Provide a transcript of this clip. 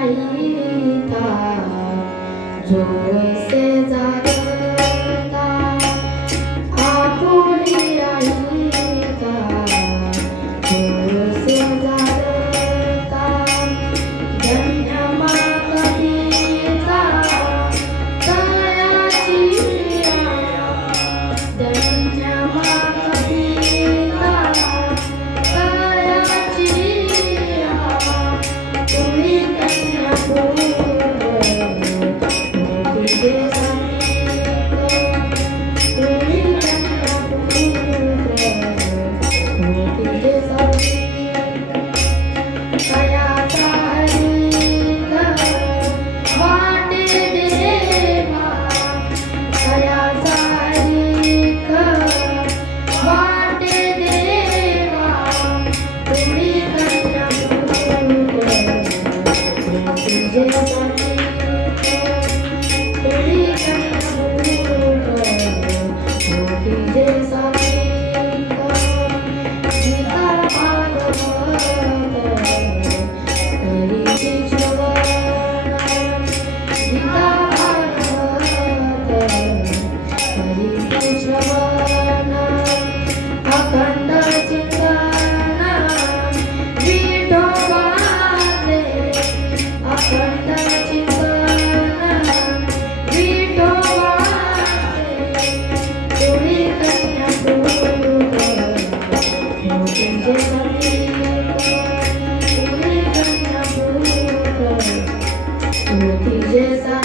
जाइता जो से जाए Kijeza